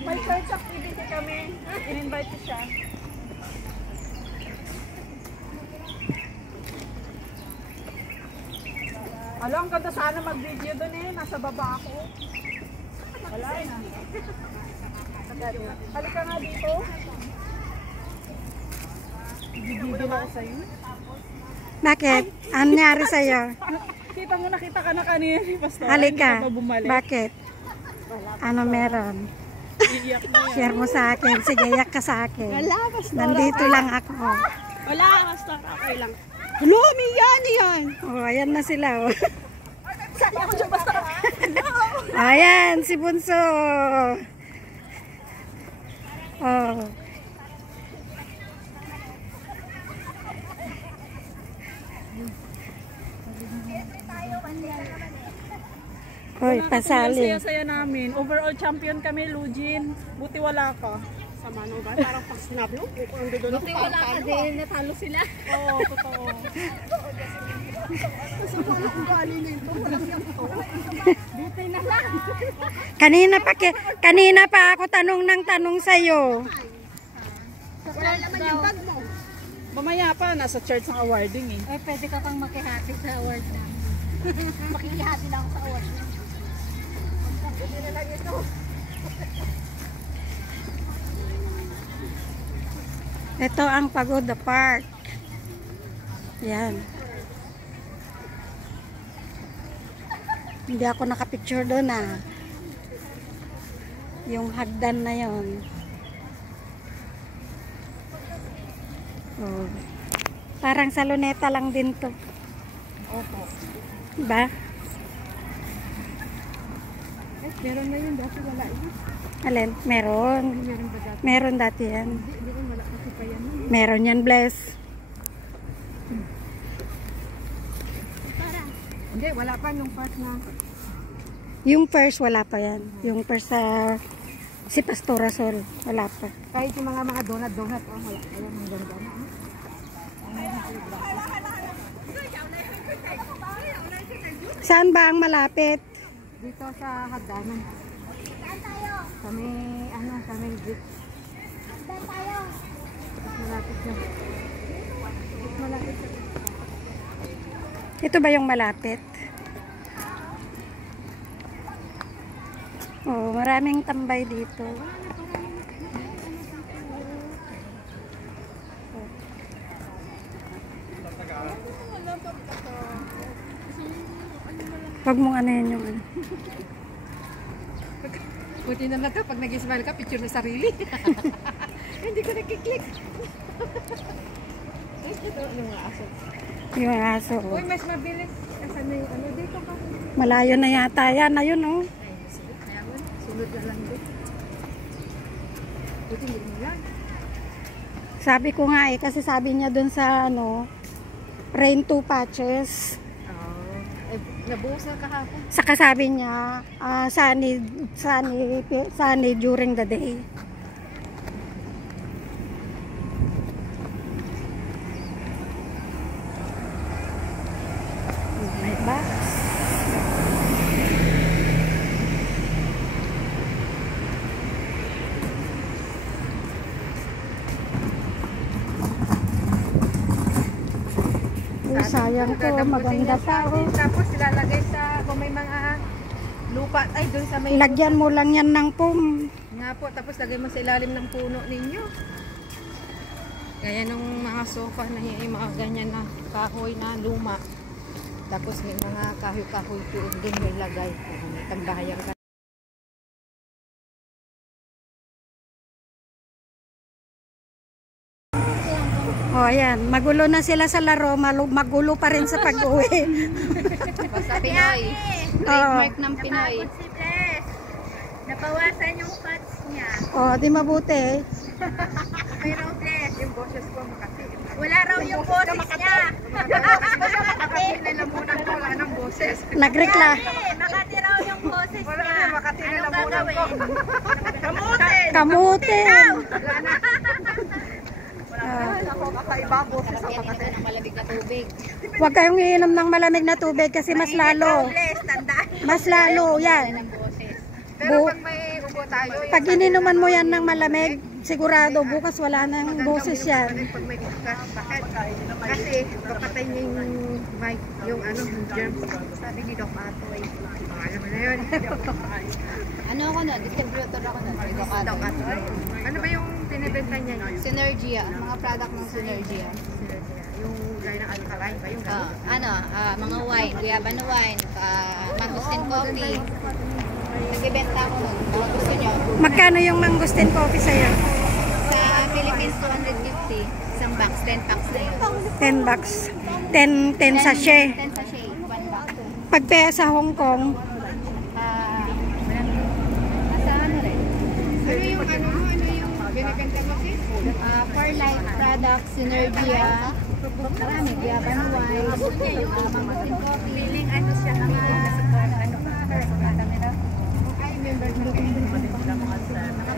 May church activity kami. In-invite ko siya. Alam, ang ganda sana mag-video doon eh. Nasa baba ako. Wala na. Halika nga dito. Video ako sa'yo. Bakit? Ano nangyari sa'yo? Kita mo, nakita ka na kanina ni Pastor. Halika. Bakit? Ano meron? Iiyak na yan. Share mo sa akin. Sige, yak ka sa akin. Wala, Pastor. Nandito lang ako. Wala, Pastor. Okay lang. Hello, Miyan yan. Oh, ayan na sila. Oh. Sali ako dyan, Pastor. Ayan, si Bunso. Oh. Hoy, pasali. Saya-saya namin. Overall champion kami, Lugin. Buti wala ka. Sama no ba? Parang pag sinablo. Buti wala ka din. Natalo sila. Oo, totoo. Kasi wala kong galing nito. Walang yan to. Buti na lang. Kanina pa ako tanong ng tanong sa'yo. Wala naman yung bag mo. Mamaya pa, nasa church ng awarding eh. Ay, pwede ka pang makihati sa award na. Makikihati lang sa award na. Hindi na lang ito. Ito ang Pagoda Park. Yan. Hindi ako nakapicture doon ah. Yung hagdan na yon. Oh. Parang sa Luneta lang din to. Opo. Diba? Meron na yun, dati wala yun. Alin? Meron. Meron ba dati? Meron dati yan. Hindi ko wala kasi pa yan. Meron yan, bless. Hindi, wala pa nung first na. Yung first, wala pa yan. Yung first sa si Pastora Sol, wala pa. Kahit yung mga donut, oh, wala pa yan. Ang ganda na. Saan ba ang malapit? Dito sa hagdanan. Kami, kami jeep. Malapit na. Malapit na. Ito ba yung malapit? Oh, maraming tambay dito. Huwag mong ano yan yung ano. Buti na lang pag nag-smile ka, picture na sarili. Hindi ko nakiklik. Ito, yung aso. Yung aso. Uy, mas mabilis. Asan na yung ano dito ka? Malayo na yata yan. Ayun oh. Sunod na lang dito. Buti hindi mo lang. Sabi ko nga eh, kasi sabi niya dun sa ano, rain 2 patches. Nabuhusan kahapon. Saka sabi niya, sunny during the day. May box. Uy, sayang to, maganda pa oh. Tapos ilalagay sa, kung may mga lupa, ay doon sa may... Lagyan mo lang yan ng pum. Nga po, tapos lagay mo sa ilalim ng puno ninyo. Gaya nung mga sofa na yung mga ganyan na kahoy na luma. Tapos may mga kahoy-kahoy doon yung lagay. Tambahayan ka. Oh, ayan. Magulo na sila sa laro. Magulo pa rin sa pag-uwi. Basta Pinoy. Trademark ng Pinoy. Nabawasan yung fats niya. Oh, di mabuti. May raw bless. Yung boses ko makati. Wala raw yung boses niya. Makati nila muna ko, wala ng boses. Nagrekla. Makati raw yung boses Wala niya. na, makati nila Anong muna ko. gagawin? Kamutin! Kamutin. Wala na. Ako kakaiba boses sa makati. Ng malamig na tubig. Huwag kayong iinom ng malamig na tubig kasi mas lalo. Bless, tandaan. Mas lalo yan. Ng boses. Pero pag may tayo. Pag ininuman mo yan ng malamig, sigurado bukas wala nang boses yan. Pag may discuss, bakit? Kasi kapatay niya yung ano, yung germs. Sabi ni Doc Atoy. Alam mo na yun. Ano ako na? Distributor ako na. Doc Atoy. Ano ba yung pinibenta niya? Synergia. Mga product ng Synergia. Yung gaya ng alkaline ba yung gano'n? Mga wine. Guyaban na wine. Mangosteen coffee. Nagbibenta ako nun. Baka gusto nyo. Magkano yung mangosteen coffee sa'yo? Sa Philippines, 250. Isang box. 10 packs na yun. 10 bucks. 10 sachet. 10 sachet. 1 box. Pag sa Hong Kong, Nasa ano rin? Ano yung binibenta mo sis? For life product, Synergia. Marami. Guyaban na wine. Mangosteen coffee. Feeling ano siya mga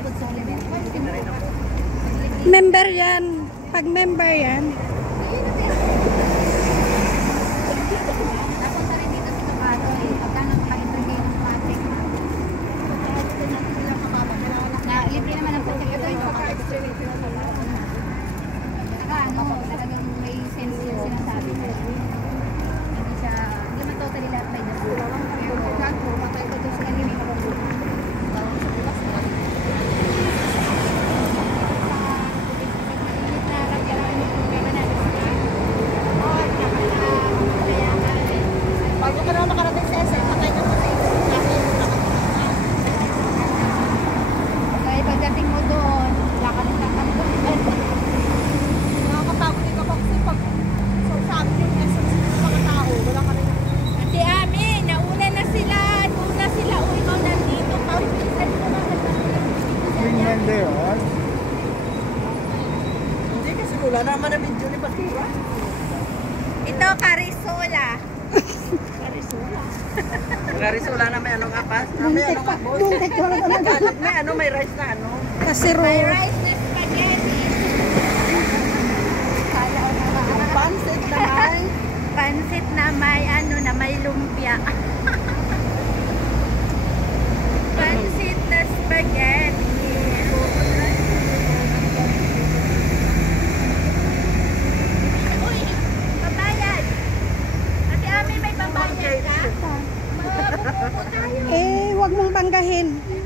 Food supplement. member yan. Pag member yan, Napunta rin dito sa Tucano eh. Pagka nagpa-interview ng mga check na libre naman ang pagcheck. Ito yung pagka-experience nila sa mga. Saka ano, talagang may sense yung sinasabi mo. Hindi man totally lahat may nasa. Pero pagka matay ko doon sa kanina na tawag sa bukas mo. Bago ka naman makarating sa SM, patay na po sa kaya pagdating mo doon, wala ka nang tatanggapin. Nakakapagod ka kasi pag sabi yung SM sa mga tao, wala ka nang Ate Ami, nauna na sila. O ikaw nandito. Pinsan ko na. Hindi kasi wala naman na video ni Patura. Ito, Carisola. Garisula na may anong apas. May anong abos. May ano, may rice na ano. kasi May rice na spaghetti. Pansit na may. Pansit na may ano na may lumpia. Pansit na spaghetti. Uy, pambayad. Ate Ami, may pambayad ka? Mabuko tayo. wag mong banggahin. May